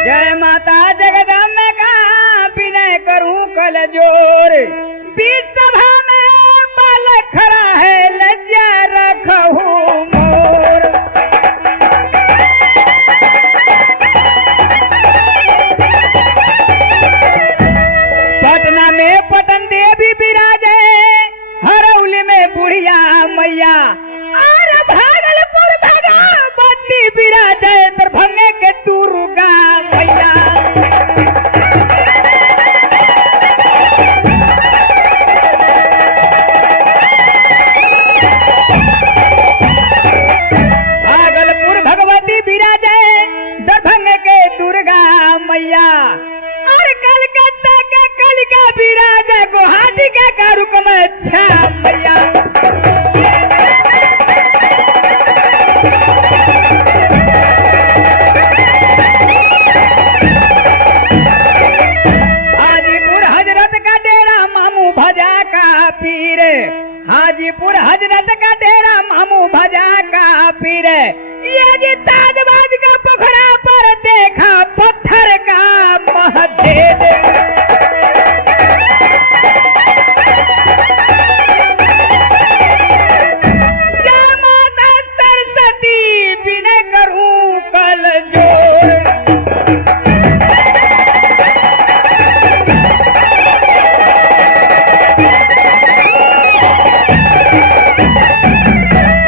जय माता जगदम्बे का विनय करूं कल जोर, बीच सभा में बालक खड़ा है लज्जा रखूं मोर। पटना में पटन देवी विराजे, हरौली में बुढ़िया मैया, और भागलपुर भगवती विराजे, दरभंगे के दुर्गा मैया। भागलपुर भगवती विराजे, दरभंगे के दुर्गा मैया, और कलकत्ता के कलिका विराजे, गुवाहाटी के कारुकमच्छा मैया। हाजीपुर हजरत का डेरा मामू भजा का पीर, हाजीपुर हजरत का डेरा मामू भजा का पीर, ये जी ताजबाज का पोखरा पर देखा पत्थर का महदेव। जय माता सरस्वती विनय करूं कल जोर।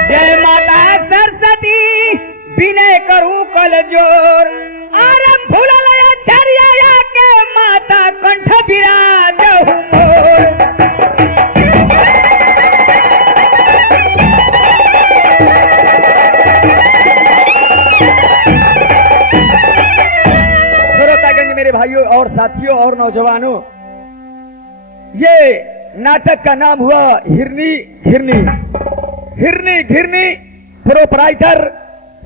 जय माता सरस्वती विनय करूं कल जोर, आरम भूलल आचार्या के माता कंठ विराजहु मोर। श्रोतागंज मेरे भाइयों और साथियों और नौजवानों, ये नाटक का नाम हुआ हिरनी घिरनी। हिरनी घिरनी proprietor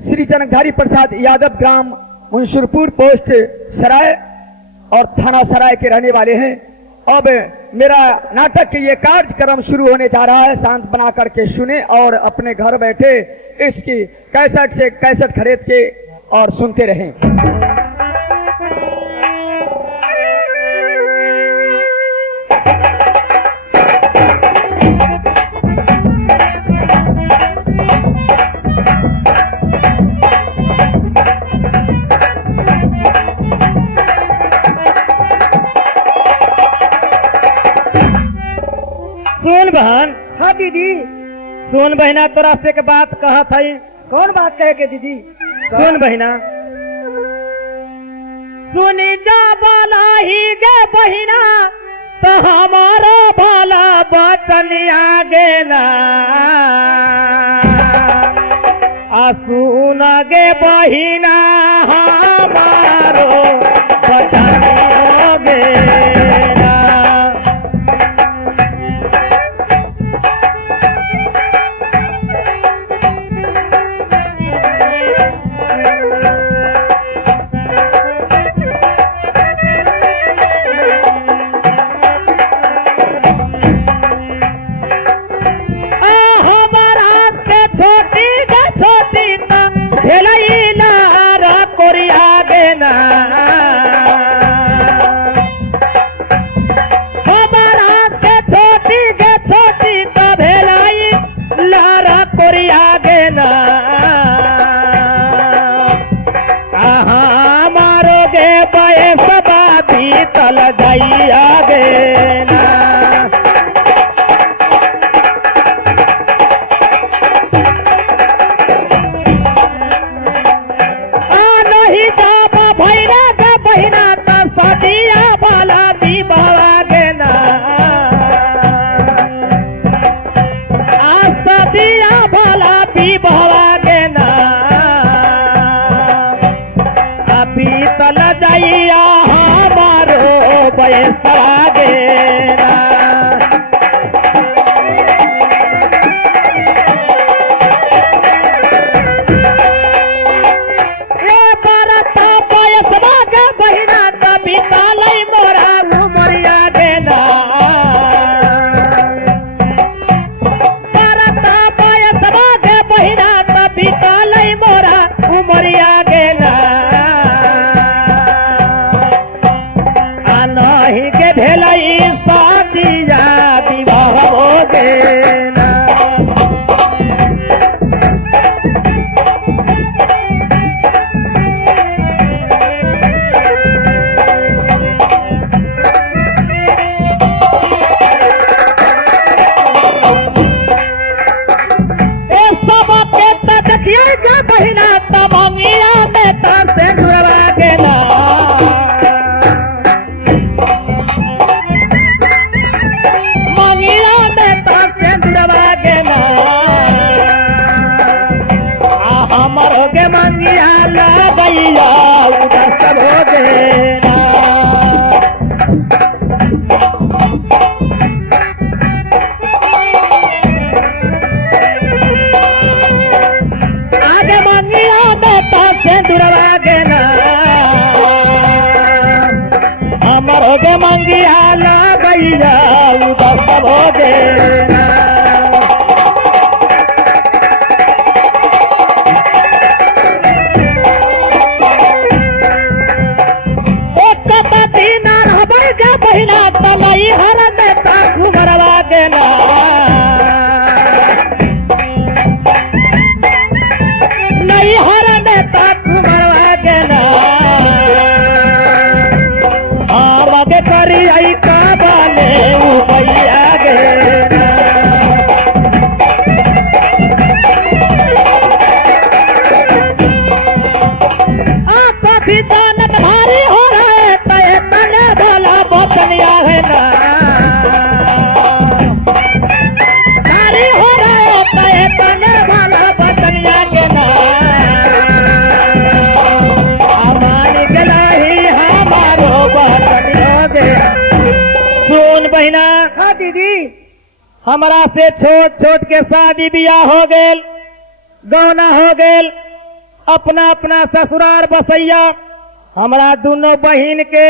Shri जनकधारी Prasad Yadav, gram मुंशीपुर, post सराय और थाना सराय के रहने वाले हैं। अब मेरा नाटक के ये कार्यक्रम शुरू होने जा रहा है। शांत बना करके सुने और अपने घर बैठे इसकी कैसेट से कैसेट खरीद के और सुनते रहें। सुन बहन। हाँ दीदी। सुन बहना, तोरा से के बात कहा था। कौन बात कहे के दीदी? सुन बहना। सुनी जा बाला ही गे बहिना, तो हमारा बाला बचन आगे ना। सुन गे बहिना हमारो बचन आगे ना। तल जाइया गे ना। ना। ए सब के त देखिए के बहिना तब मीरा में तार से जुड़वा गेला। मंगीरा में तार से जुड़वा गेला। आ हमर हो गे मंगिया लगैया उदास हो गेला। आगे मंगिया बेटा से दुरवा गेला। हमर हो गे मंगिया लगैया उदास हो गेला। एक पति न रहबै गे बहिना तलई हर बेटा घुमरवा गेला। नहीं हर बेटा घुमरवा गेला। आगे करी आई काबाले उपैया गेला। दानत भारी हो रहे तय तने भला बचनिया है ना। भारी हो रहे तय तने भला बचनिया के ना। हमारी गलाई हमारो बचनिया गया। सुन बहिना। हाँ दीदी। हमारा से छोट छोट के शादी बियाह हो गेल, गौना हो गेल, अपना अपना ससुराल बसैया। हमरा दोनों बहिन के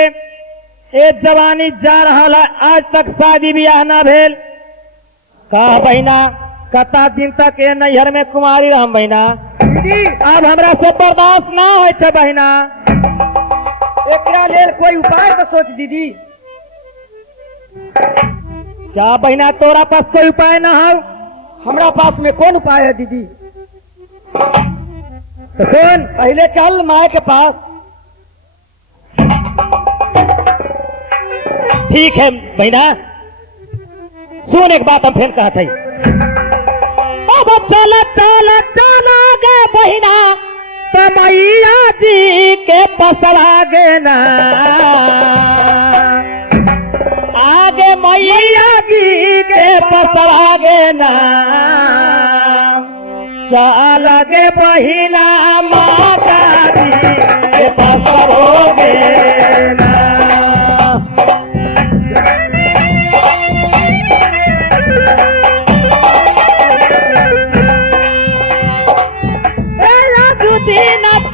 एक जवानी जा रहा है, आज तक शादी बियाह ना भेल। कहा बहिना कता दिन तक ये नैहर में कुमारी रहम बहिना। दीदी अब हमरा से बर्दाश्त ना हो छे बहिना। एकरा लेल कोई उपाय तो सोच दीदी। क्या बहिना तोरा पास कोई उपाय ना हो? हमरा पास में कौन उपाय है दीदी? तो सुन पहले चल माए के पास। ठीक है बहिना। सुन एक बात हम फिर कहते हैं। अब चल चल चला गे बहिना तो मैया जी के पसरा गे ना। आगे मैया जी के पसरा गे ना। चल गे बहिना माता जी के पसरो गे ना।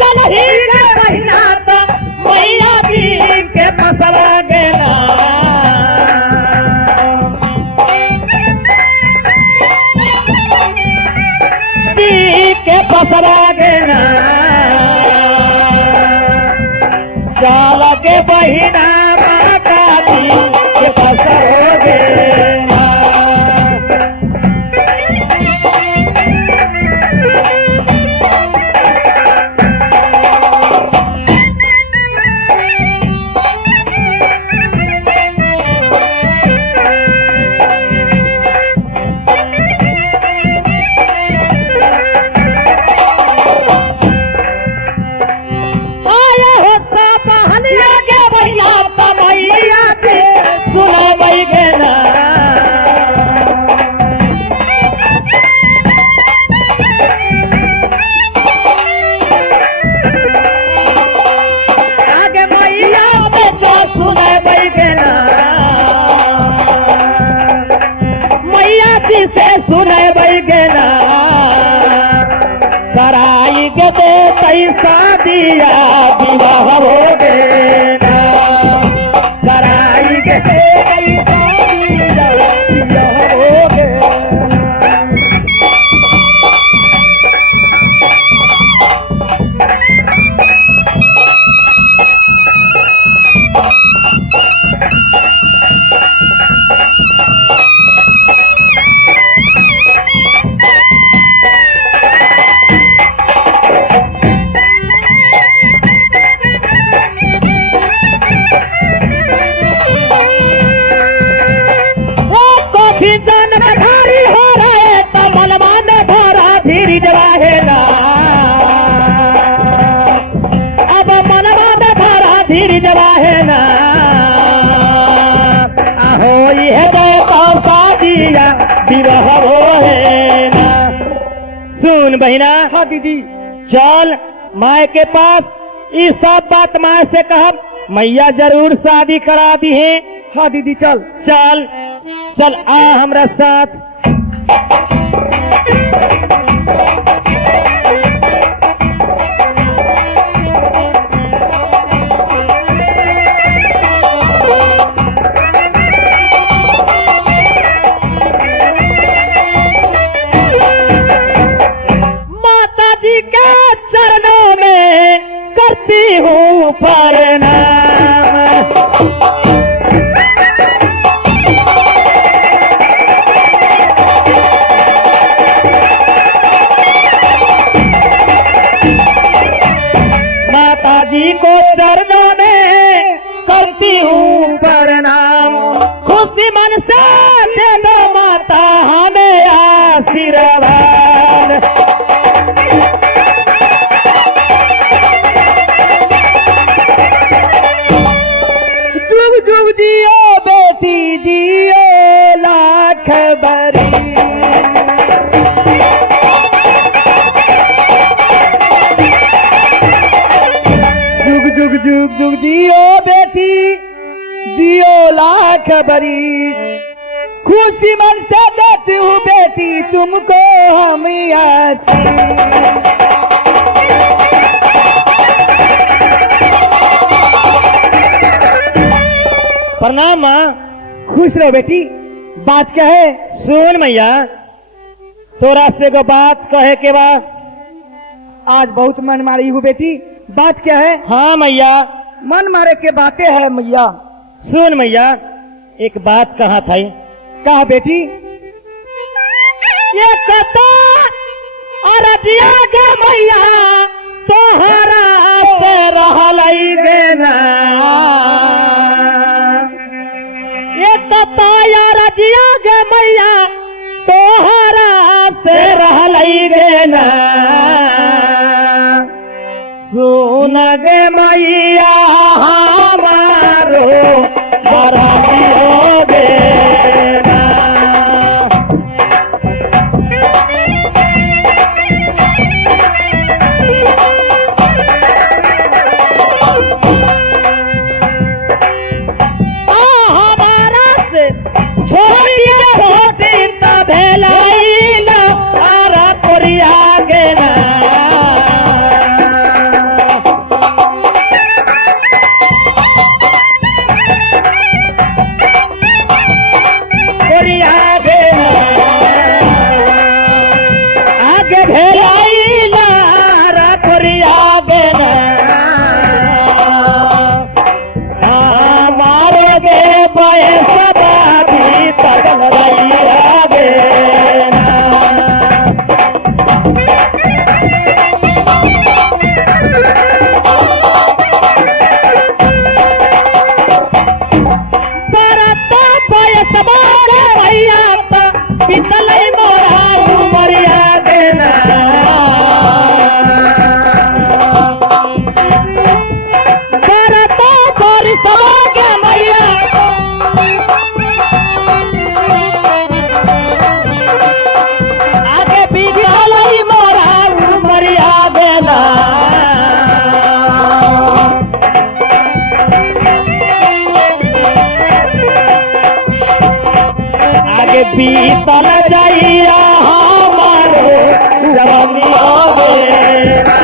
चलही गे बहिना तो मैया जी के पसरा गे ना। जी के पसरा गे ना। चल गे बहिना माता जी के पसरो गे ना। से सुने बैगना कराई के दे पैसा दिया विवाह हो गेना। कराई के दे पैसा दिया विवाह हो गेना। धीरी जवाहे ना अब मनवा में धारा धीरी जवाहे ना आहो ये दिया विवाह हो है ना। सुन बहिना। हाँ दीदी। चल माए के पास इस सब बात माए से कहा मैया जरूर शादी करा दी है। हाँ दीदी चल चल चल आ हमरा साथ। माता जी के चरणों में करती हूँ प्रणाम। माता जी को चरणों में करती हूँ प्रणाम। खुशी मन से दे दो माता हमें आशीर्वाद। जुग जुग जियो बेटी जियो लाख बरी। जुग जुग जुग जुग जियो बेटी जियो लाख बरी। खुशी मन से देती हूँ बेटी तुमको हम आशीर्वाद। प्रणाम माँ। खुश रहो बेटी। बात क्या है? सुन मैया तोरा से को बात कहे के बाद आज बहुत मन मारी हूँ बेटी। बात क्या है? हाँ मैया। मन मारे के बातें है मैया। सुन मैया एक बात कहा था। कहा बेटी? ये कता अरजिया के मैया तोहरा से रहलई गे ना। ये कता अरजिया के मैया तोहरा से रहलई गे ना। सुन गे मैया हमारो बराबियो गे ना। हमारा से छोटी छोटी भेलाई ना आरा कोरिया गे ना। कोरिया गे ना आगे भेलाई ना आरा कोरिया गे ना। मारे गे पैसा भी पगल रही गे ना। परता पैसा गे भैया पितलई मोरा उमरिया गे ना। परता पैसा गे भैया आगे पितलई मोरा उमरिया गे ना। आगे बीतल जाइया हमारो जवानी हो गे ना।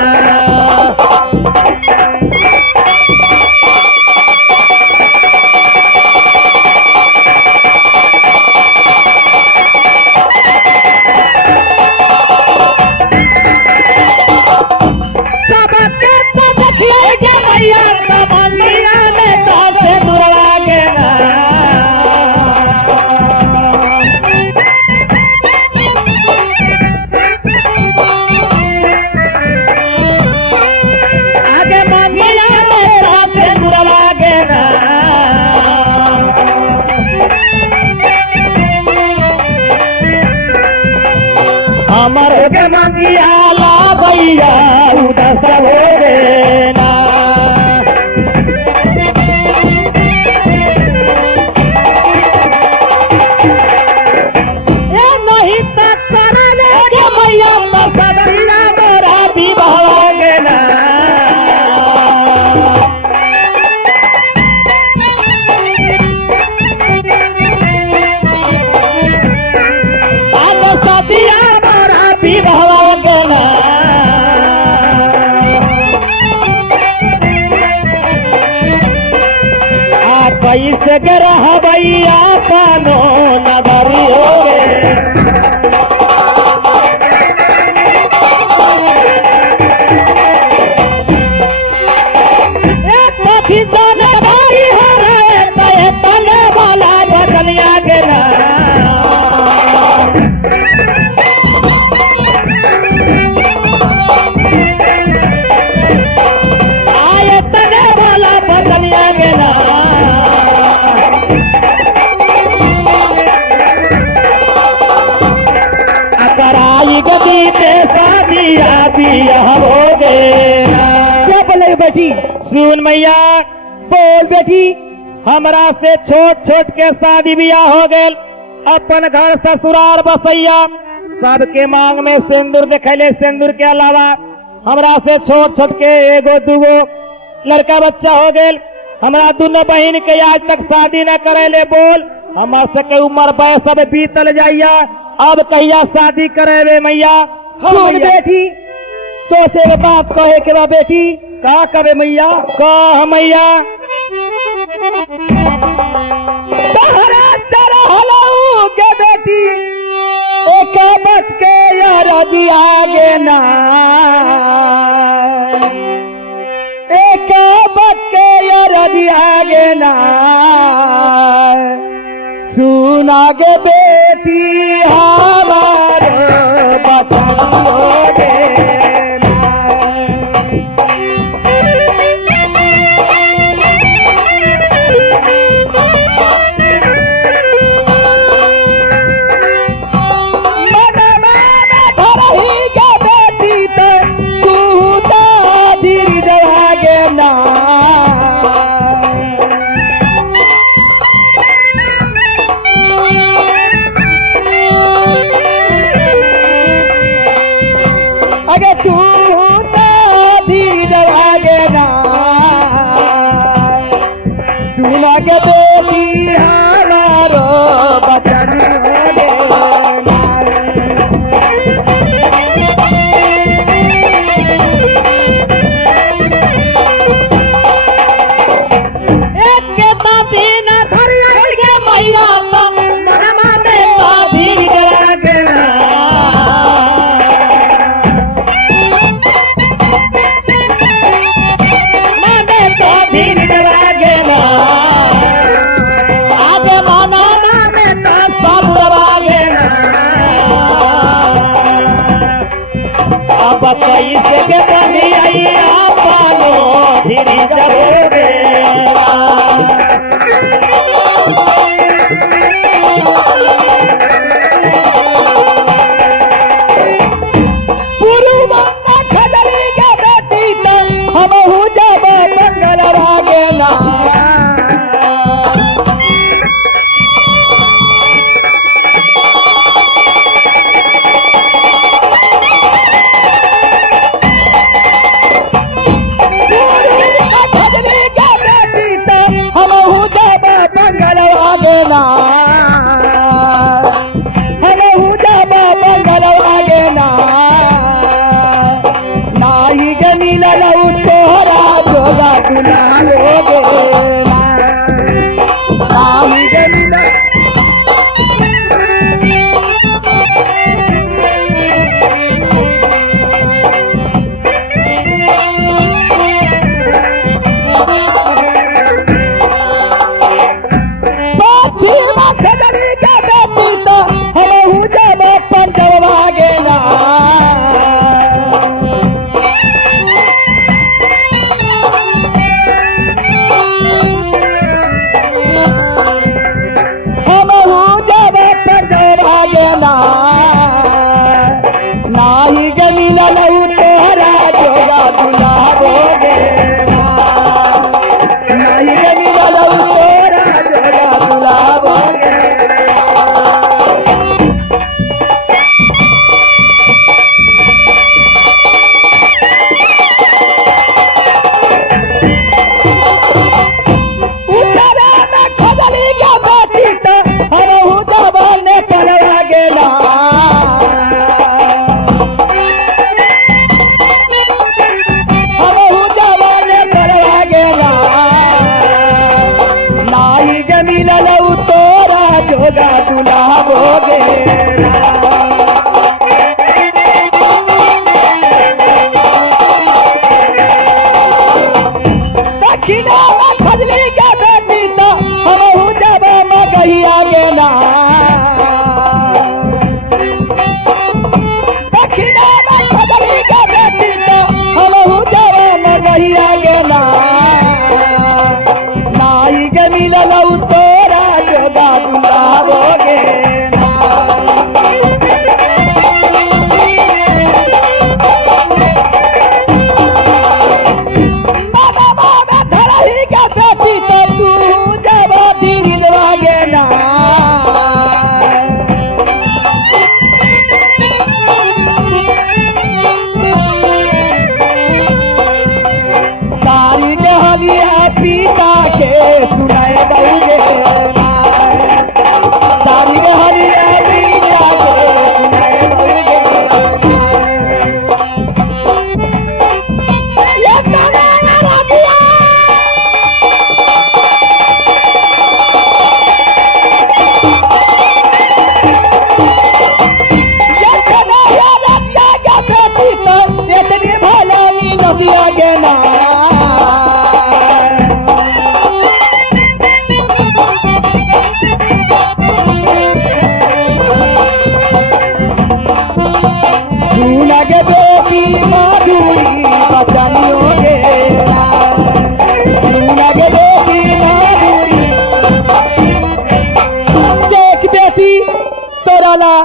सबके सब खिलाई के मैया तमन्निया में तासे दुर्गा गे ना। हमर के मंगिया लागैया उदास हो गे ना ए नहीं तक करले के मैया मसदिया मोरा विवाह गे ना सदिया मोरा विवाह गे ना कैसे ग्रह भैया पानो नगरी हो गे कभी जाने भारी हो रहे तय तले वाला बदलिया गे ना आए तले वाला बदलिया गे ना कराई गदी पे शादिया बिया हो गे क्या बोले बेटी सुन मैया बोल बेटी हमरा से छोट छोट के शादी बिया हो गेल अपन घर ससुराल बसैया सबके मांग में सिंदूर दिखैले सिंदूर के अलावा हमरा से छोट छोट के एगो दूगो लड़का बच्चा हो गेल हमरा दोनों बहन के आज तक शादी न करेले बोल हमार सके उम्र वयस सब बीतल जाइया अब कहिया शादी करे मैया सुन बेटी तो से बात कहे के बा बेटी का कबे मैया कह मैया तहरा चलो हलऊ के बेटी एक बत के यार दिया गे ना एक बत के यार दिया गे ना सुना गे बेटी हमारे बतलोगे बुलावोगे दक्षिणा में खजली के बेटी तो हम जब मगहिया गेला दक्षिणा में खजली के बेटी तो हम जब मगहिया गेला नाई के मिलल तोरा जोगा बुलावोगे पीता के सुनाए बहुगे सारी हरिया पीता के सुनाए बहुगे ये कमाना रबिया ये कमाना रबिया के बेटी तो इतनी भला नी नदिया के ना लगे बेटी माधुरी बचनियोगे लगे बेटी माधुरी देख बेटी तोराला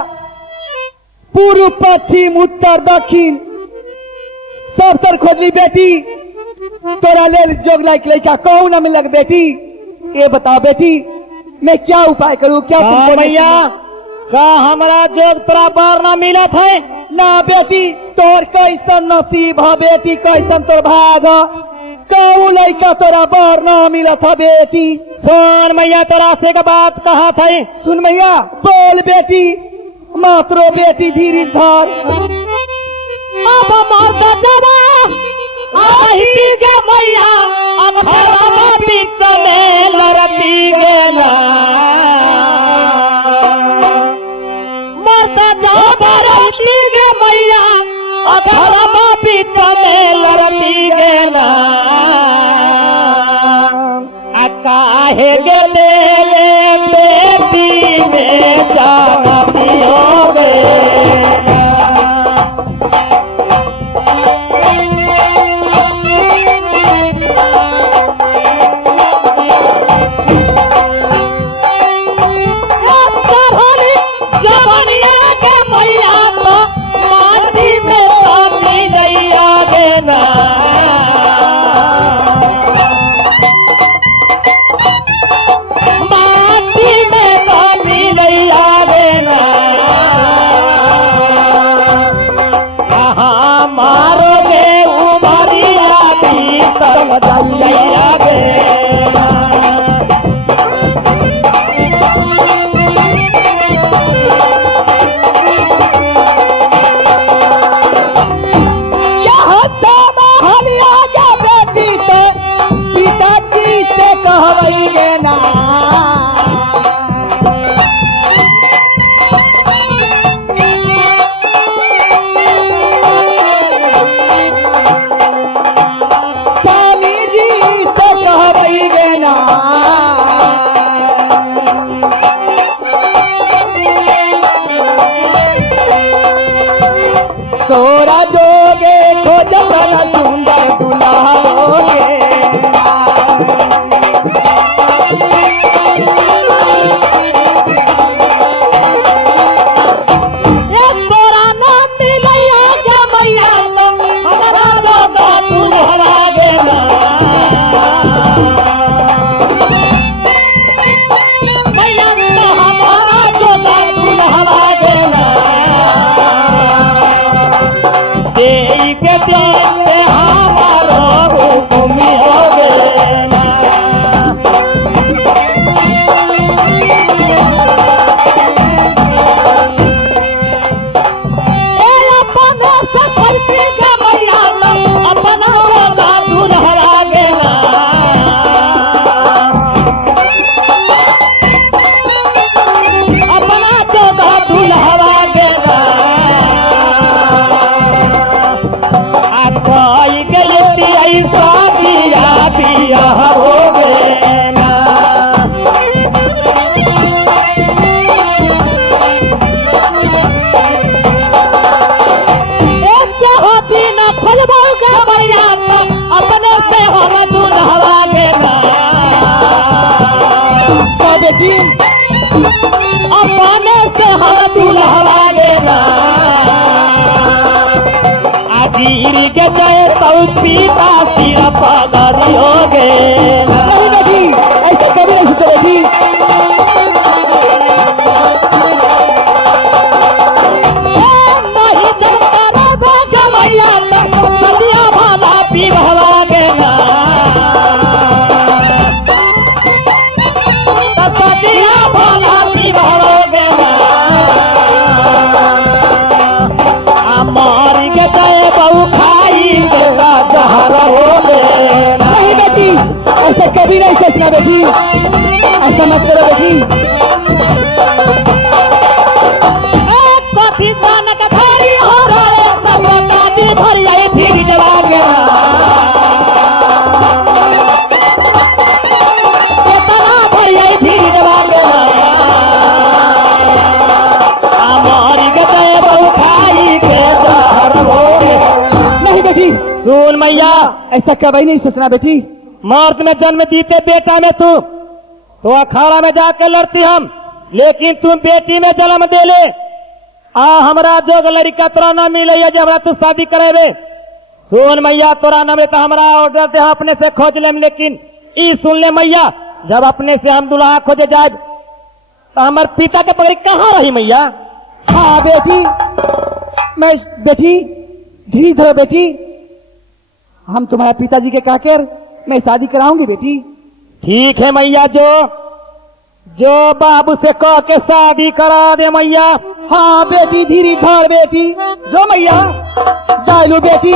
पूर्व पश्चिम उत्तर दक्षिण सब तर खोजली बेटी तोरा ले जोग लाइक लड़का कहूँ ना मिलक बेटी ये बताओ बेटी मैं क्या उपाय करूँ क्या भैया का हमारा जोग तोरा बार ना मिला था ना बेटी तोर कैसन नसीब है बेटी कैसन तोर भाग कहूँ लड़का तोरा बार ना मिला था बेटी सुन मैया तोरा से का बात कहा था सुन मैया बोल बेटी मात्रो बेटी धीरे धर अब मारता जरा आही के मैया अब हवा बीच में लड़ती गेला मरता जा बरती गे मैया अब हवा बीच में लड़ती गेला काहे गेले बेटी में जाती हो गए तोरा जोगे खोज बना सुंदर दुल्हाओगे तोरा नाम मिलैया के मैया तो हमारा लोगा दुल्हरा गेला मैया तो हमारा जोगा दुल्हरा गेला देई के दिन से हमारा हुकुम हो गेला अपना शादिया बियाह हो गए ना। होती न खोजबो के बढ़िया अपने से हम दुल्हवा के ना। बेटी अपने से हम दुल्हवा के ना। आजीर के गए तो पीता सिर पगड़ी हो गए। नहीं बेटी ऐसे कभी नहीं सोचो बेटी। नहीं जनता भगवैया सदिया भाला पीरहवा के ना। सदिया भाला पीरहवा के ना। मारी के गए बहु खाई के जहर हो गए। नहीं बेटी ऐसे कभी नहीं सोचना बेटी। ऐसा मत करो बेटी। कथी सन का भारी हो रहा सब दादी भर जाए फिर जला गया। कितना भर जाए फिर जला गया। मारी के गए बहु खाई के जहर हो गए। नहीं बेटी सुन मैया ऐसा कभी नहीं सोचना बेटी। मर्द में जन्म दीते बेटा में तू तो अखाड़ा में जाकर लड़ती हम, लेकिन तुम बेटी में जन्म दे ले। हमरा जोग लड़का तोरा न मिले जब हमरा तू शादी करेबे। सुन मैया तोरा न में तो हमरा ऑर्डर दे अपने से खोज लेम, लेकिन ई सुन ले मैया जब अपने से हम दुल्हा खोजे जाए तो हमारे पिता के पगड़ी कहाँ रही मैया। हाँ बेटी मैं बेटी धीरे धीरे बेटी हम तुम्हारा पिताजी के कहकर मैं शादी कराऊंगी बेटी। ठीक है मैया जो बाबू से कह के शादी करा दे मैया। हाँ बेटी धीरे धर बेटी जो मैया जा लो बेटी।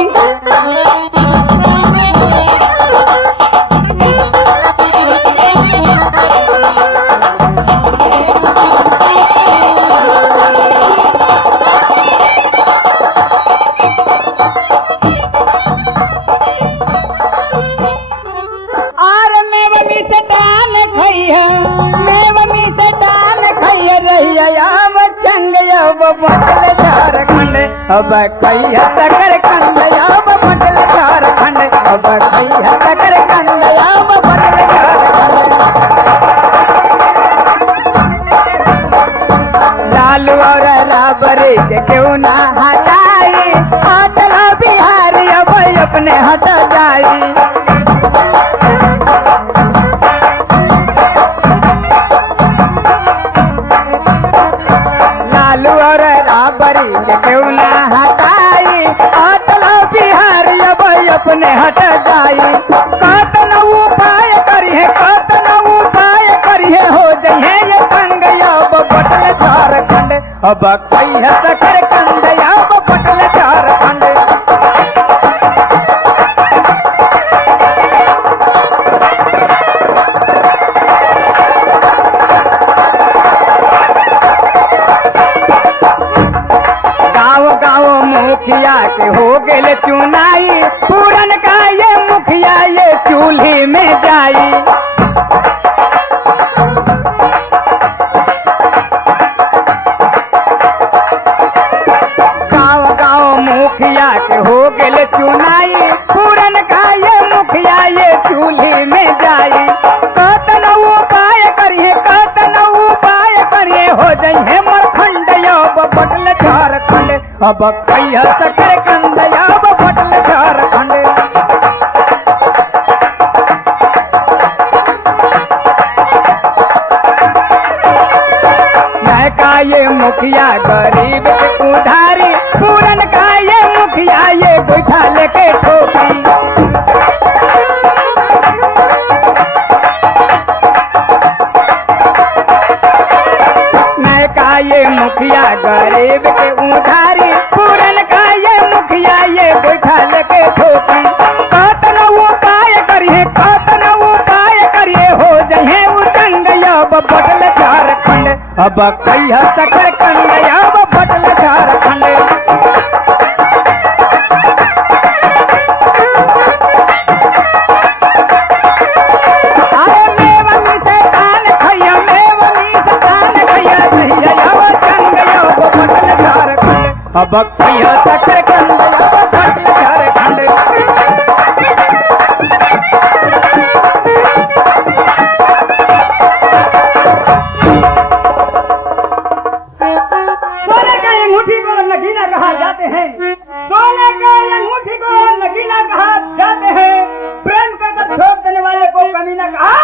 बटल झारखंड अब कैया तकर कंदयाब बटल झारखंड अब कैया तकर कंदयाब बटल झारखंड। लालू और राबरी के क्यों ना हटाई अटल बिहारी अब अपने हट जाई। लालू और राबरी के क्यों ना हटाई अटल बिहारी अब अपने हट जाई। कतन उपाय करिए हो जाइए ये कंगया बटल झारखंड अब कैया तकर कंदया बटल झारखंड। मुखिया के हो गए चुनाई पूरन का ये मुखिया ये चूल्हे में जाई। गाँव मुखिया के हो गए चुनाई पूरन का ये मुखिया ये चूल्हे में जाई। कतन उपाय करिए हो जाइए मरखंड बटल झारखंड अब कैया तकर कंदया बटल झारखंड। का ये मुखिया गरीब के उधारी पूरन का ये मुखिया ये गोइठा लेके ठोकी। ये मुखिया गरीब के उधारी पूरन का ये मुखिया ये गोइठा लेके ठोकी। कतन उपाय करिए हो जाइए उतंगया बटल झारखंड अब कैया तकर कंदया बटल झारखंड। अब कहियो शकरकंद अब घट झारखंड सोने के अंगूठी को नगीना कहा जाते हैं, सोने के अंगूठी को नगीना कहा जाते हैं, प्रेम कर छोड़ देने वाले को कमीना कहा।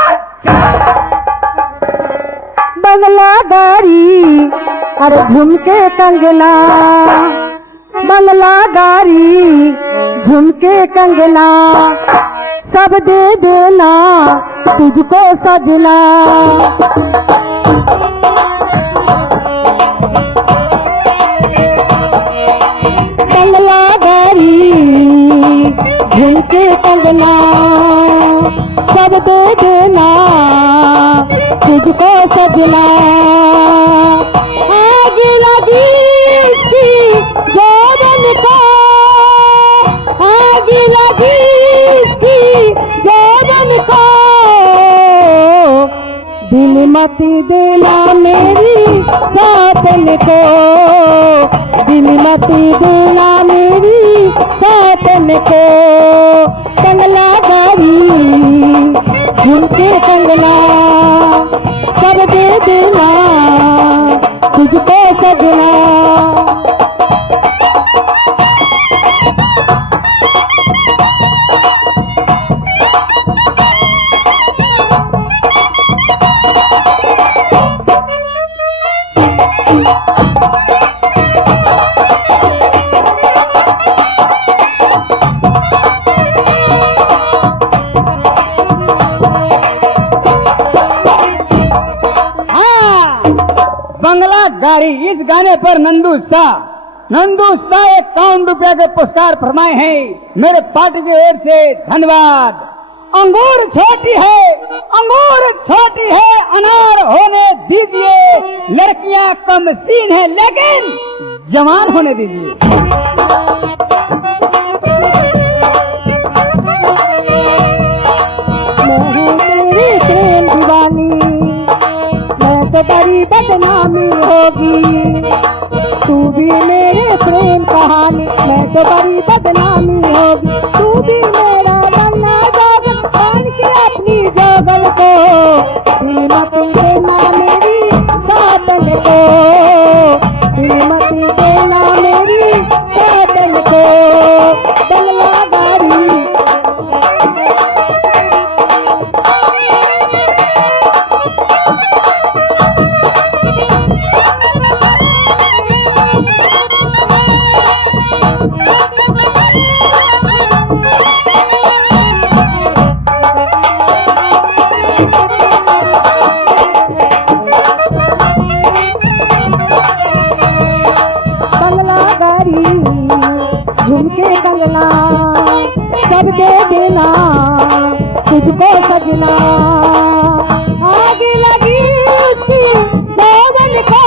बंगला गाड़ी अरे झुमके कंगना, बंगला गाड़ी झुमके कंगना, सब दे देना तुझको सजना। बंगला गाड़ी झुमके कंगना, सब दे देना तुझको सजना। आग लगी इसकी जोबन को, आग लगी इसकी जोबन को, दिल मत देना मेरी सातन को, दिल मत देना मेरी सातन को। कंगला गाड़ी झुमके कंगना, सब दे देना तुझको सजना। बंगला गाड़ी इस गाने पर नंदू शाह 51 रुपया के पुरस्कार फरमाए हैं। मेरे पार्टी की ओर से धन्यवाद। अंगूर छोटी है, अंगूर छोटी है, अनार होने दीजिए, लड़कियां कम सीन है लेकिन जवान होने दीजिए। मेरी प्रेम दीवानी, मैं तो बड़ी बदनामी होगी, तू भी मेरे प्रेम कहानी, मैं तो बड़ी बदनामी होगी, तू भी मेरा बनना जोगन, मान के अपनी जोगन को, दिल मत देना मेरी सातन को, दिल मत देना मेरी सातन को। बंगला गाड़ी झुमके कंगना, सब दे देना तुझको सजना। आग लगी उसकी जोबन को,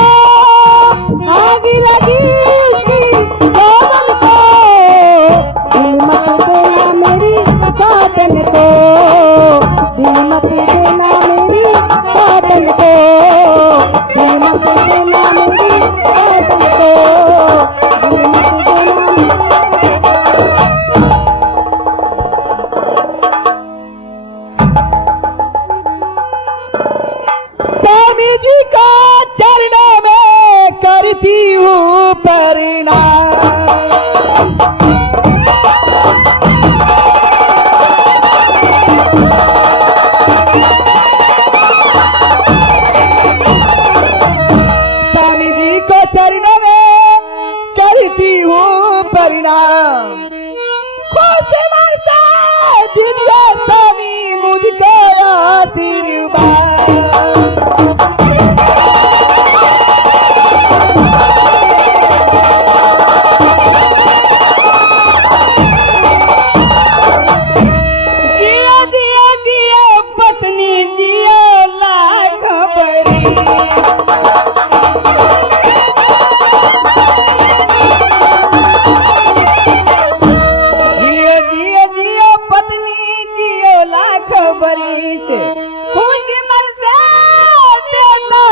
आग लगी उसकी जोबन को, दिल मत देना मेरी सातन को, दिल मत देना मेरी सातन को, दिल मत देना मेरी सातन को, दिल मत देना। स्वामी जी का चरणों में करती हूँ प्रणाम। स्वामी जी को चरणों में करती हूँ प्रणाम। खुश मनसा दीजिए स्वामी मुझको आशीर्वाद। जियो जियो जियो पत्नी जियो लाख बरी। जियो जियो जियो पत्नी जियो लाख बरी से खुश मन से देता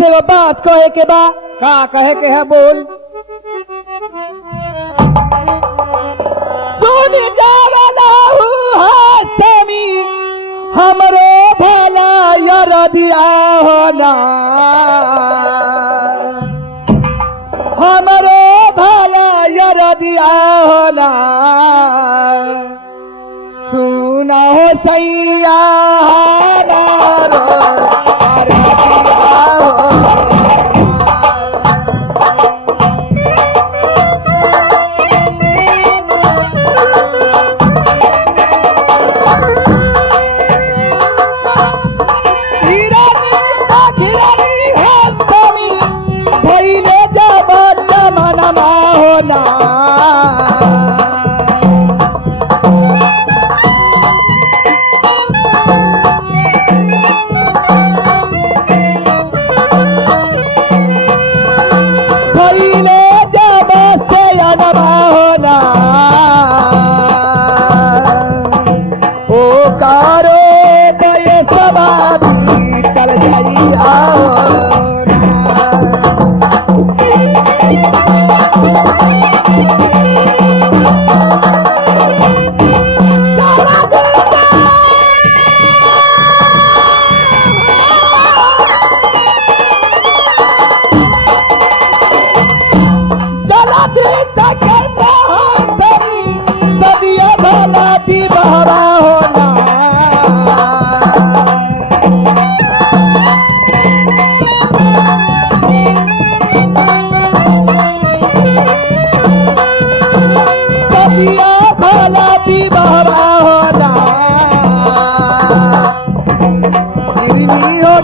से वो बात कहे के बा। का कहे के है बोल। सुन जावला हासमी हमरो भला यार दिया होना, हमरो भला यार दिया होना। सुना हो सैया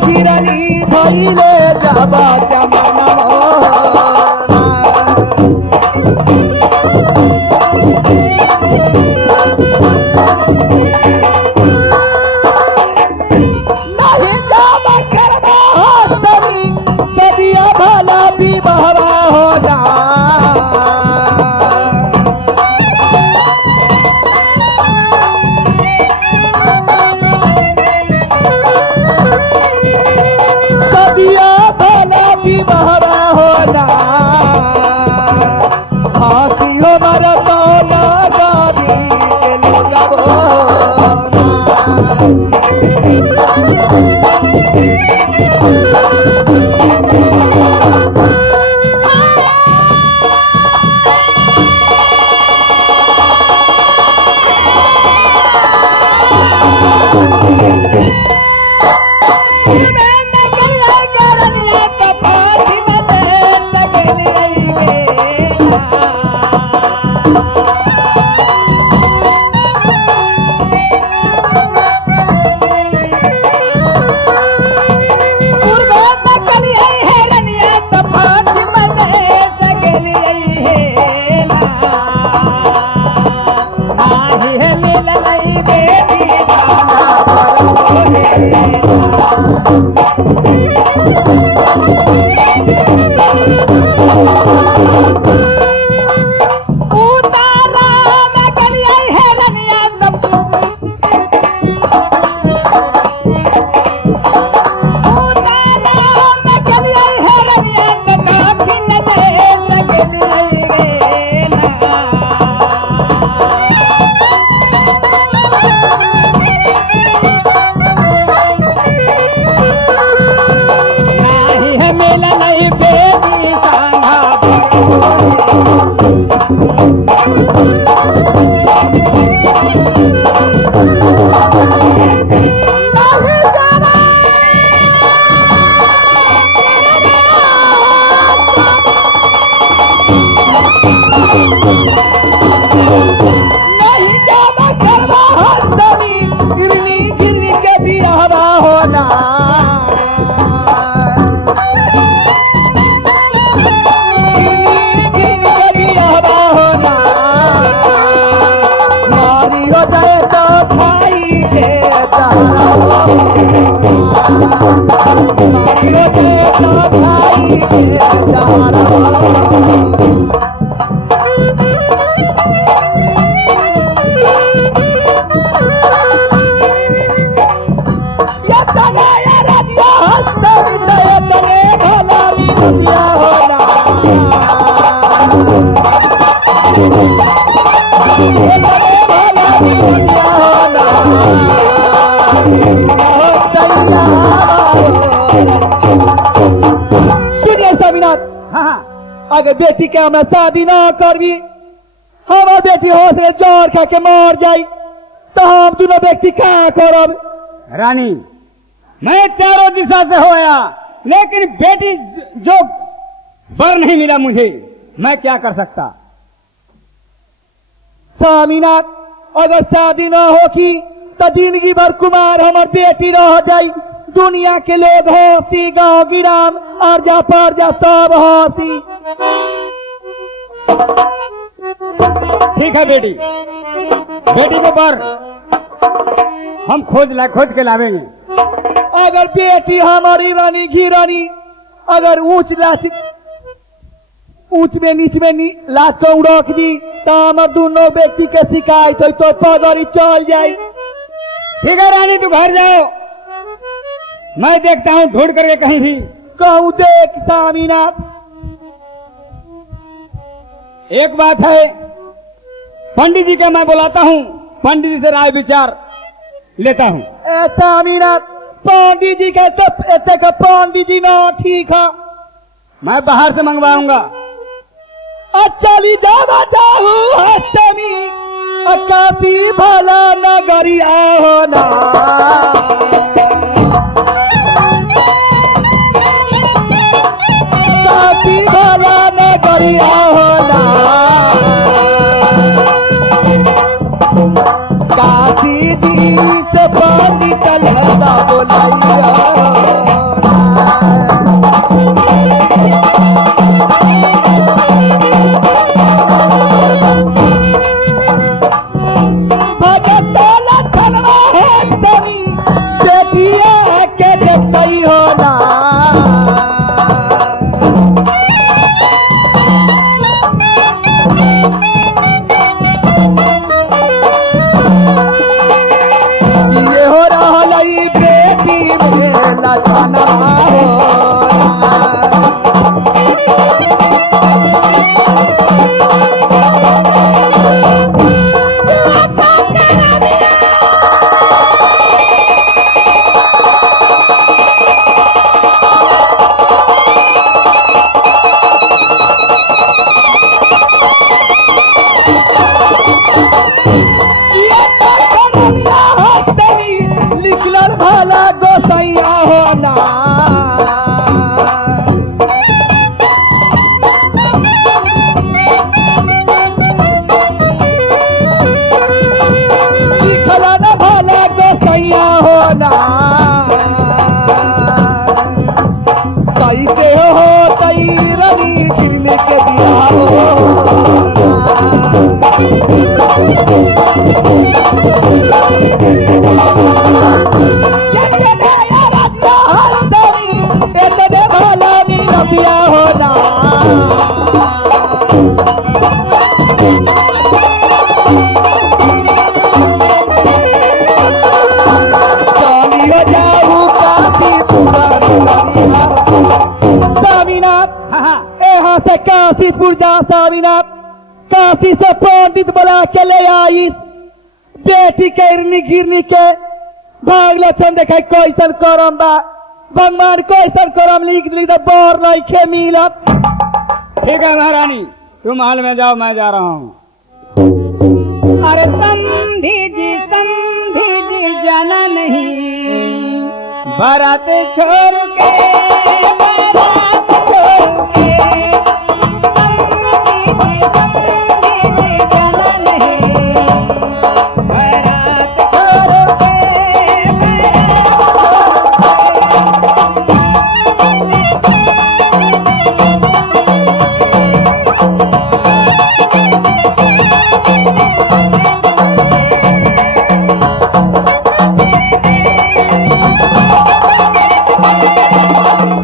गिरनी भइले जाबा जमाना नहीं जाबा करबा हसमी सदिया भला भी बहरा होना। बहरा होना फांसी हो मरता ना गाड़ी के लगबो सुनिए स्वामीनाथ, हाँ अगर बेटी के हमरा शादी ना करबी, हमार बेटी हो सके जोर खा के मर जाई, तो हम दोनों व्यक्ति क्या करब? रानी, मैं चारों दिशा से हो आया, लेकिन बेटी जो बर नहीं मिला मुझे, मैं क्या कर सकता? स्वामीनाथ, अगर शादी ना होगी तो जिंदगी भर कुमार हमार बेटी रह जाई, दुनिया के लोग हंसी, गांव गिराम और जा पर जा सब हंसी। ठीक है बेटी, बेटी को बर हम खोज के लावेंगे। अगर बेटी हमारी रानी घी रानी अगर ऊंच में नीच में लात को रख दी तो हमार दोनों व्यक्ति के शिकायत हो तो पगड़ी चल जाए। ठीक है रानी, तू घर जाओ, मैं देखता हूँ ढूंढ करके कहीं भी। कहूँ देख स्वामीनाथ, एक बात है, पंडित जी का मैं बुलाता हूँ, पंडित जी से राय विचार लेता हूँ। स्वामीनाथ, पंडित जी का तो पंडित जी ना ठीक है, मैं बाहर से मंगवाऊंगा। चली जावा जाऊ हस्तमी काशी भला नगरिया होना। काशी भला नगरिया होना, काशी जी से पानी कलहता बोलाइया। निकलल भला गोसैया होना। निकलल भला गोसैया होना, कैसे हो तई रवि गिरने के बिहार होना। स्वामीनाथ, यहाँ से काशीपुर जा स्वामीनाथ, काशी से पंडित बुला के ले आईस, बेटी के गिरनी के भाग लक्षण देखा कैसन करम बा, भगवान कैसन करम लिख तो बोर नहीं खे मिलत। ठीक है महारानी, तुम महल में जाओ, मैं जा रहा हूँ। अरे समधी जी जाना नहीं, बारात छोड़ के, बारात छोड़ के, समधी जी जाना नहीं, बारात छोड़ के, बारात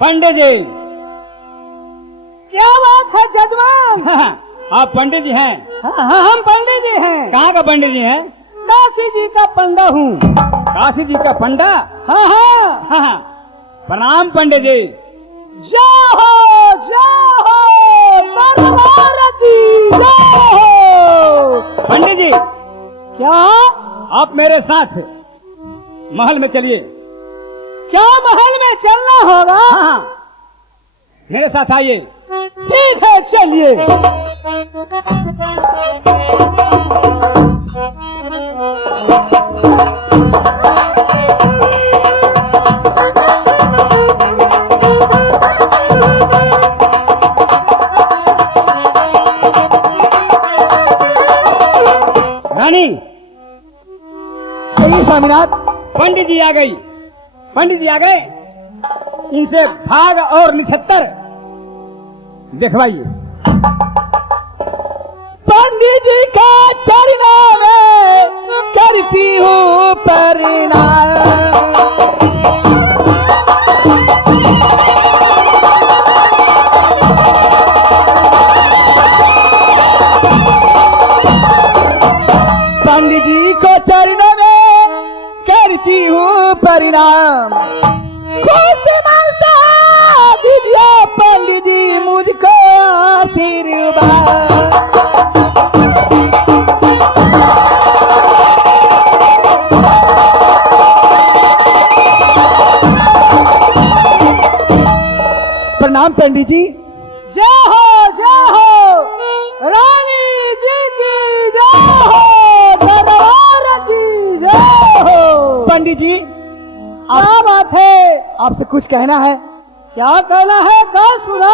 पंडित जी। क्या बात है जजमान? आप पंडित जी हैं? हाँ, हम पंडित जी हैं। कहाँ का पंडित जी हैं? काशी जी का पंडा हूँ। काशी जी का पंडा? हाँ हाँ। प्रणाम पंडित जी। जाओ दरबार जी जाओ। पंडित जी, क्या? आप मेरे साथ महल में चलिए। क्या महल में चलना होगा? हाँ, मेरे साथ आइए। ठीक है, चलिए। रानी, स्वामीनाथ। पंडित जी आ गई। पंडित जी आ गए, इनसे भाग और निछत्तर दिखवाइए। पंडित जी का चरणों में करती हूँ प्रणाम। पंडित जी को चरणों में करती हूँ प्रणाम। खुश मानता दीजिए पंडित जी मुझको आशीर्वाद। प्रणाम पंडित जी। जय हो रानी जी की जय हो, दरबार की जय हो। पंडित जी, क्या बात है? आपसे कुछ कहना है। क्या कहना है? कहा सुना।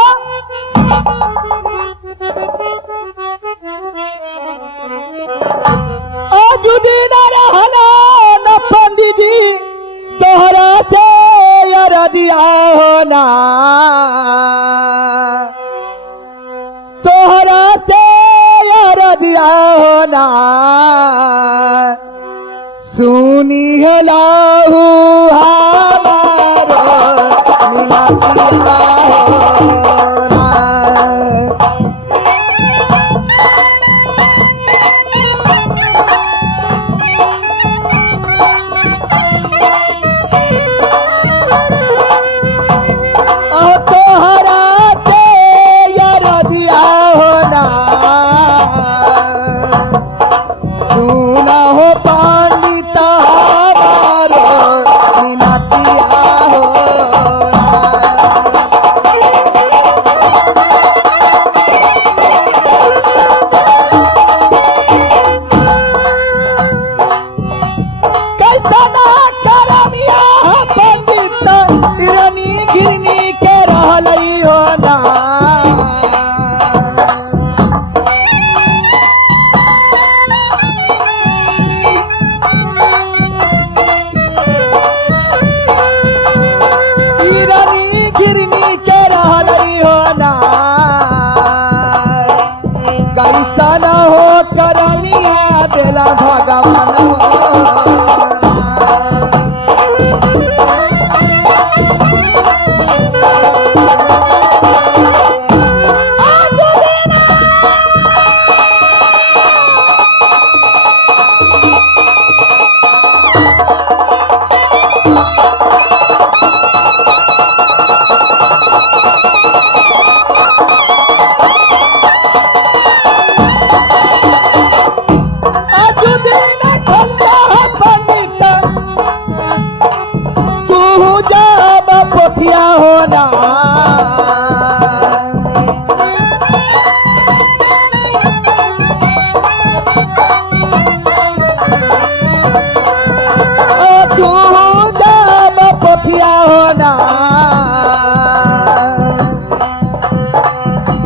आज दिन रहना न पंडित जी तोहरा से अरदिया होना, तोहरा से अरदिया होना। सुनी है लाहू हमारो मीनाक्षी होना। तोहरा से अरदिया होना, सुना हो पंडित हमारो मीनाक्षिया होना। कैसा ना करमिया पंडित रानी गिरनी के रहलई होना। रानी गिरनी के रहलई होना।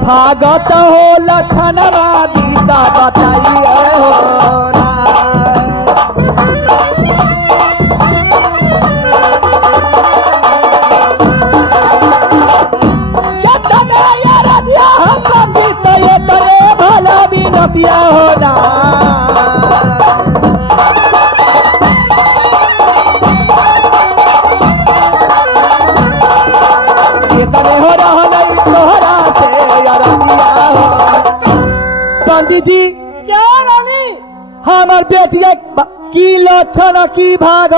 भागत हो लखनवा गीता बताइए हो ना। ये तरे भला भी नतिया हो ना। ये तरे हो रहा नहीं तोहरा से पंडित जी क्या रानी? हमार बेटिया की लक्षण की भाग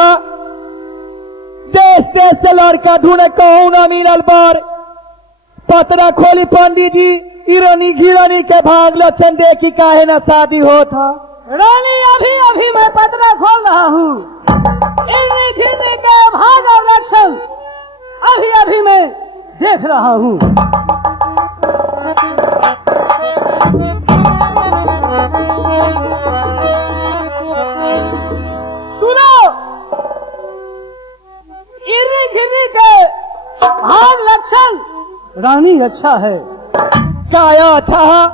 देश देश से लड़का ढूंढे कहूँ न मिलल पर पतरा खोली पंडित जी इरानी घिरानी के भाग लक्षण देखी काहे न शादी होता। रानी अभी अभी मैं पतरा खोल रहा हूँ। इन्हीं घिरने के भाग और लक्षण अभी अभी मैं देख रहा हूँ। सुनो, इन्हीं घिरने के भाग लक्षण रानी अच्छा है। काया अच्छा है?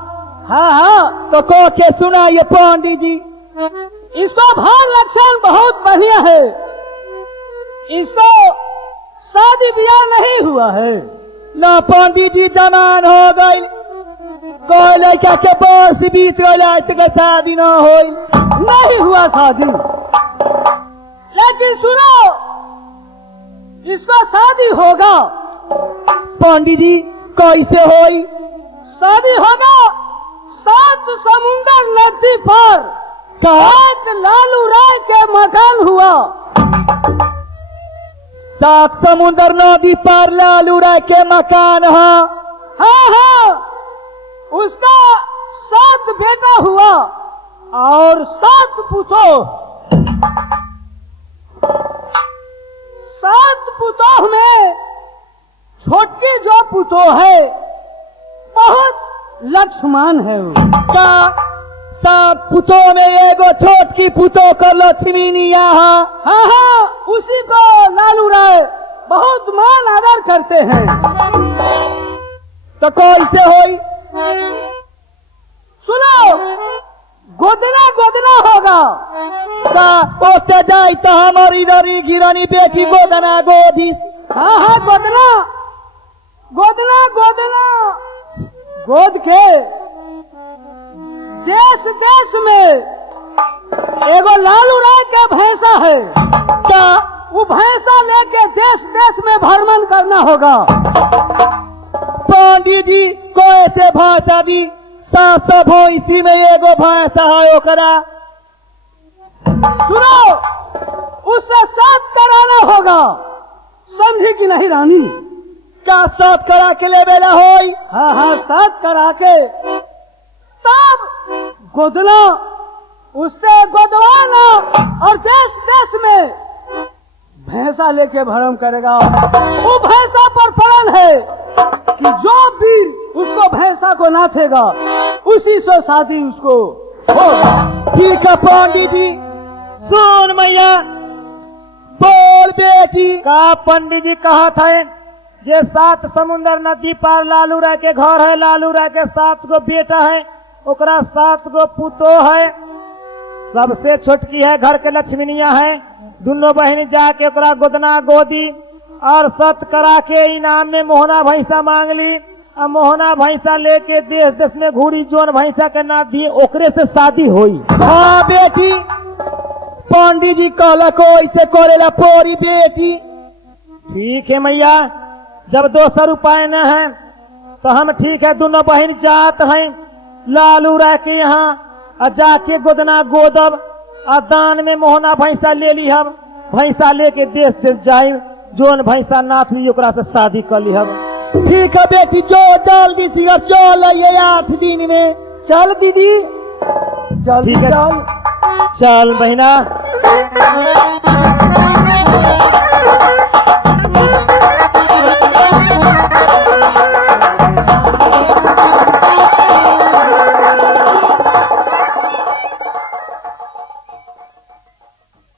हाँ हाँ, तो को के सुनाइए पंडित जी। इसको भाग लक्षण बहुत बढ़िया है। इसको शादी ब्याह नहीं हुआ है। ना पंडित जी जमान हो गई, कोई लड़का के वर्ष बीत गया के शादी ना हो। नहीं हुआ शादी, लेकिन सुनो, इसको शादी होगा। पंडित जी कैसे होई? शादी होगा 7 समुंदर नदी पर एक लालू राय के मकान हुआ। 7 समुंदर नदी पर लालू राय के मकान है। हाँ हाँ, उसका 7 बेटा हुआ और 7 पुतोह। 7 पुतोह में छोटकी जो पुतोह है बहुत लक्ष्मण है वो। का 7 पुतों में एगो छोटकी पुतो कर लक्ष्मीनिया है। हाँ हाँ, उसी को लालू राय बहुत मान आदर करते हैं। तो कैसे होई? सुनो, गोदना गोदना होगा। का ओते जाई तो हमारी इधर गिरानी बेटी गोदना गोदी। हाँ हाँ, गोदना गोदना गोदना गोद के देश देश में एगो लालू राय के भैंसा है। का वो भैंसा लेके देश देश में भ्रमण करना होगा। पंडित जी को ऐसे भाषा दी 700 भैंसी में एगो भैंसा है ओकरा। सुनो, उससे 7 कराना होगा। समझी कि नहीं रानी? का 7 करा के ले बेला होई? हाँ हाँ, 7 करा के तब गोदना, उससे गोदवाना और देश देश में भैंसा लेके भ्रमण करेगा। वो भैंसा पर पड़ल है कि जो वीर उसको भैंसा को नाथेगा उसी से शादी उसको होगा। ठीक है पंडित जी। सुन मैया, बोल बेटी। का पंडित जी कहा था जे 7 समुंदर नदी पार लालू राय के घर है। लालू राय के 7 गो बेटा है, ओकरा 7 गो पुतो है। सबसे छोटकी है घर के लक्ष्मीनिया है। दोनों बहन जाके ओकरा गोदना गोदी और 7 करा के इनाम में मोहना भैंसा मांग ली। और मोहना भैंसा लेके देश देश में घूरी। जोन भैंसा के ना दिए ओकरे से शादी हुई। हाँ बेटी, पंडित जी कहला को ऐसे करेला पोरी बेटी। ठीक है मैया, जब दोसर उपाय न है तो हम ठीक है दोनों बहन जात हैं लालू रह के यहाँ और जाके गोदना गोदब और दान में मोहना भैंसा ले ली हम भैंसा लेके देश देश जाए जोन भैंसा नाथ हुई ओकरा से शादी कर ली हम। ठीक है बेटी जो जल्दी से चल ये 8 दिन में। चल दीदी जल्दी ठीक है चल। चल बहिना।